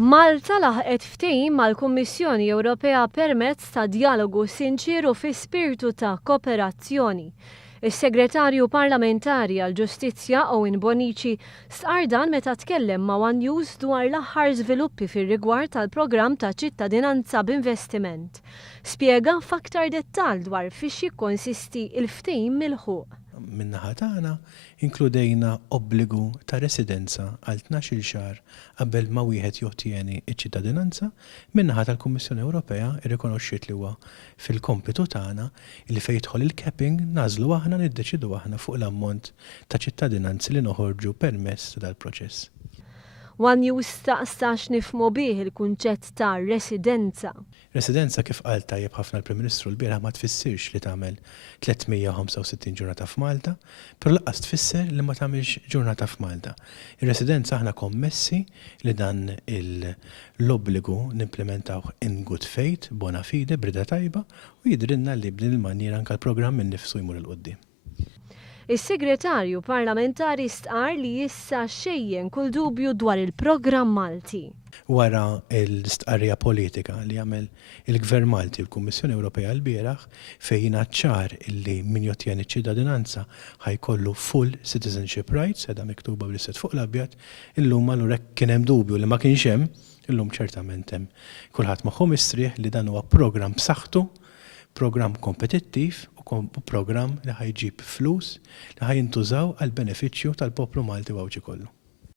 Malta laħqet ftehim mal-Kummissjoni Ewropea permezz ta' dialogu sinċiru fi spiritu ta' kooperazzjoni. Is-Segretarju Parlamentari għall-Ġustizzja Owen Bonnici sar dan meta tkellem ma' One News dwar l-aħħar żviluppi fir-rigward tal-programm ta' ċittadinanza b'investiment. Spjega f'aktar dettall dwar fiex jikkonsisti l-ftehim milħuq. Min-naħa tagħna inkludejna obbligu ta' residenza għal 12-il xahar qabel ma wieħed jottieni ċ-ċittadinanza, min-naħa tal-Kummissjoni Ewropea irrikonoxxiet li huwa fil-kompitu tagħna li fejn jidħol il-capping nażlu aħna niddeċidu aħna fuq l-ammont ta' ċittadinanzi li noħorġu permezz tal-proċess. One News staqsax nifhmu bih il-kunċett ta' residenza. Residenza kif qal tajjeb ħafna l-Prim Ministru l-bieraħ ma tfissirx li tagħmel 365 ġurnata f'Malta, però laqqas tfisser li ma tagħmilx ġurnata f'Malta. Ir-residenza aħna kommessi li dan l-obbligu nimplementawh in good faith, bona fide, brida tajba u jidrilna li b'din il-maniera anke l-programm innifsu jmur il-qudiem. Is-Segretarju Parlamentari stqar li issa xejjen kull dubju dwar il-programm Malti. Wara l-istqarrija politika li għamel il-Gvern Malti u l-Kummissjoni Ewropea l-bieraħ fejn ċar illi min jottieni ċittadinanza ħajkollu full citizenship rights, edha miktuba bl-isset fuq l-abjad, illum allura kien hemm dubju li ma kienx hemm, illum ċertament hemm. Kulħadd magħhom istrieħ li dan huwa programm b'saħħtu, programm kompetittiv u programm li ħajġib flus li ħajintużaw għal benefiċċju tal-poplu Malti wawġi kollu.